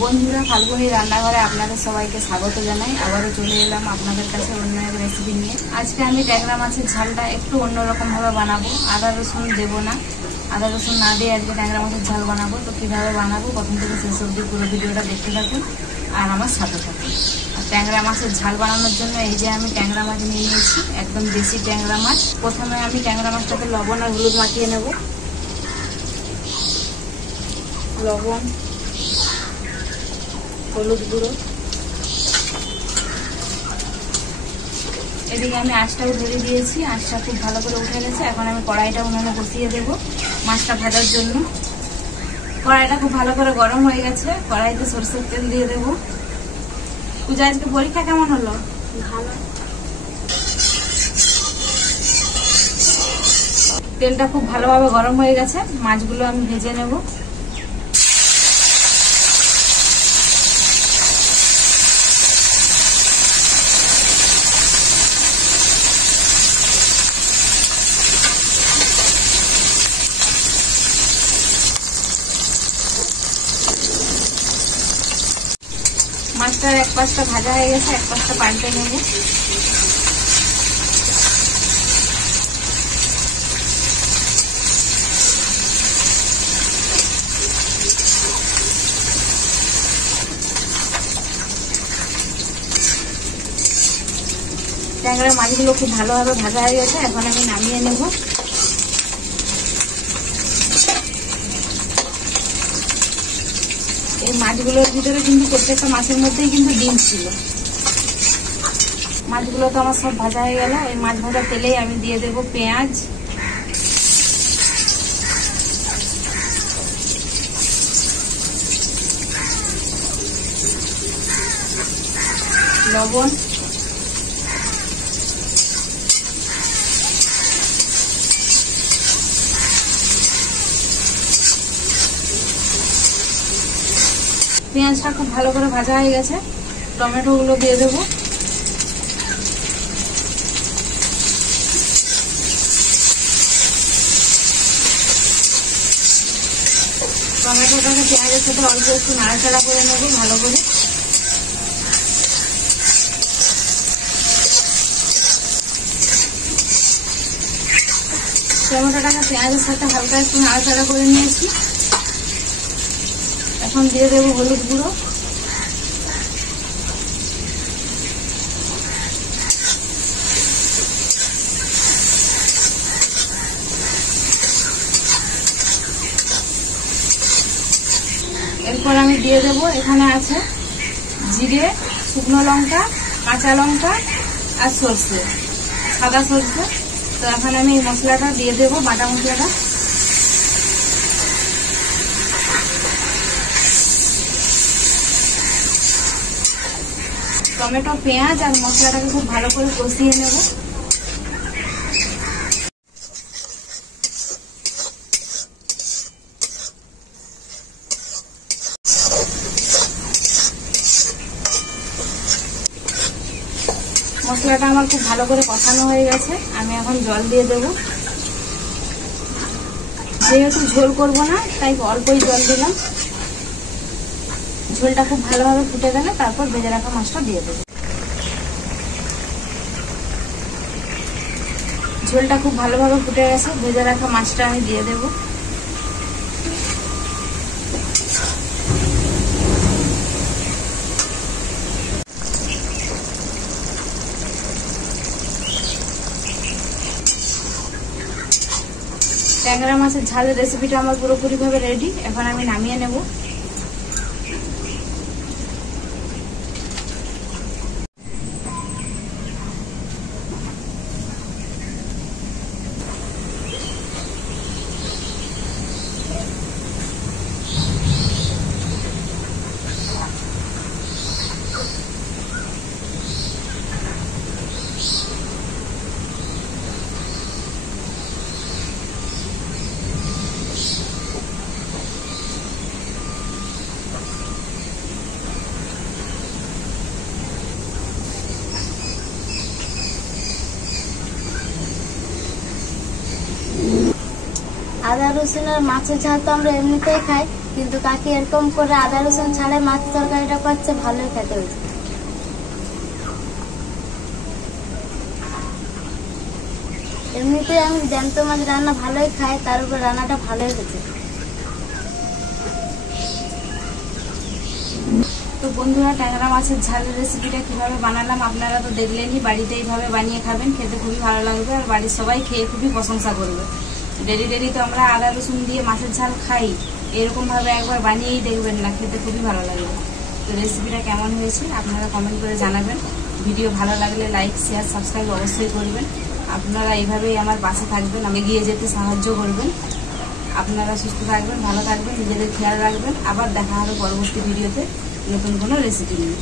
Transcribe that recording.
বন্ধুরা, ফাল্গুনি রান্নাঘরে আপনাদের সবাইকে স্বাগত জানাই। আবারও চলে এলাম আপনাদের কাছে অন্য এক রেসিপি নিয়ে। আজকে আমি ট্যাংরা মাছের ঝালটা একটু অন্যরকম ভাবে বানাবো। আদা রসুন দেবো না, আদা রসুন না দিয়ে আজকে ট্যাংরা মাছের ঝাল বানাবো। তো কিভাবে বানাবো প্রথম থেকে শেষ অবধি পুরো ভিডিওটা দেখতে থাকুন আর আমার সাথে থাকুন। আর ট্যাংরা মাছের ঝাল বানানোর জন্য এই যে আমি ট্যাংরা মাছ নিয়ে নিয়েছি, একদম দেশি ট্যাংরা মাছ। প্রথমে আমি ট্যাংরা মাছটাকে লবণ আর হলুদ মাখিয়ে নেব। লবণ, হলুদ গুঁড়ো, এদিকে আমি আঁচটাও ধরে দিয়েছি। আঁচটা খুব ভালো করে উঠে গেছে। এখন আমি কড়াইটা উনুনে বসিয়ে দেবো মাছটা ভাজার জন্য। কড়াইটা খুব ভালো করে গরম হয়ে গেছে। কড়াইতে সরষের তেল দিয়ে দেবো। পূজা, আজকে পরীক্ষা কেমন হলো? ভালো। তেলটা খুব ভালোভাবে গরম হয়ে গেছে। মাছগুলো আমি ভেজে নেব। মাছটার এক পাশটা ভাজা হয়ে গেছে, এক পাশটা পাল্টে নেব। ট্যাংরার মাছগুলো খুব ভালোভাবে ভাজা হয়ে গেছে। এখন আমি নামিয়ে নেব। এই মাছগুলোর ভিতরে কিন্তু প্রত্যেকটা মাছের মধ্যেই কিন্তু ডিম ছিল। মাছগুলো তো আমার সব ভাজা হয়ে গেল। এই মাছ ভাজার তেলেই আমি দিয়ে দেব পেঁয়াজ, লবণ, পেঁয়াজটা খুব ভালো করে ভাজা হয়ে গেছে। টমেটো গুলো দিয়ে দেবো। টমেটোটাকে পেঁয়াজের সাথে অল্প একটু নাড়াচাড়া করে নেবো ভালো করে। টমেটোটাকে পেঁয়াজের সাথে হালকা একটু নাড়াচাড়া করে নিয়েছি। এখন দিয়ে দেবো হলুদ গুঁড়ো, এরপর আমি দিয়ে দেবো, এখানে আছে জিরে, শুকনো লঙ্কা, কাঁচা লঙ্কা আর সর্ষে, সাদা সর্ষে। তো এখন আমি এই মশলাটা দিয়ে দেবো, বাটা মশলাটা। টমেটো, পেঁয়াজ আর মশলাটাকে খুব ভালো করে কষিয়ে নেব। মশলাটা আমার খুব ভালো করে কষানো হয়ে গেছে। আমি এখন জল দিয়ে দেব। যেহেতু ঝোল করবো না তাই অল্পই জল দিলাম। ঝোলটা খুব ভালোভাবে ফুটে গেলে তারপর ভেজে রাখা মাছটা দিয়ে দেবো। ঝোলটা খুব ভালোভাবে ফুটে গেছে। ভেজে রাখা মাছটা আমি দিয়ে দেবো। ট্যাংরা মাছের ঝালের রেসিপিটা আমার পুরোপুরি ভাবে রেডি। এখন আমি নামিয়ে নেব। আদা রসুনের মাছের ঝাল তো আমরা এমনিতেই খাই, কিন্তু কাকি এরকম করে আদা রসুন ছাড়াই মাছ তরকারিটা করছে, ভালোই খেতে হয়েছে। এমনিতেই আমি জ্যান্ত মাছ রান্না ভালোই খাই, তার উপর রান্নাটা ভালোই হয়েছে। তো বন্ধুরা, ট্যাংরা মাছের ঝালের রেসিপিটা কিভাবে বানালাম আপনারা তো দেখলেনই। বাড়িতে এইভাবে বানিয়ে খাবেন, খেতে খুবই ভালো লাগবে, আর বাড়ির সবাই খেয়ে খুবই প্রশংসা করবে। ডেলি তো আমরা আদা রসুন দিয়ে মাছের ঝাল খাই, এরকম ভাবে একবার বানিয়েই দেখবেন না, খেতে খুবই ভালো লাগবে। তো রেসিপিটা কেমন হয়েছে আপনারা কমেন্ট করে জানাবেন। ভিডিও ভালো লাগলে লাইক, শেয়ার, সাবস্ক্রাইব অবশ্যই করবেন। আপনারা এইভাবেই আমার পাশে থাকবেন, আমি এগিয়ে যেতে সাহায্য করবেন। আপনারা সুস্থ থাকবেন, ভালো থাকবেন, নিজেদের খেয়াল রাখবেন। আবার দেখা হবে পরবর্তী ভিডিওতে নতুন কোনো রেসিপি নিয়ে।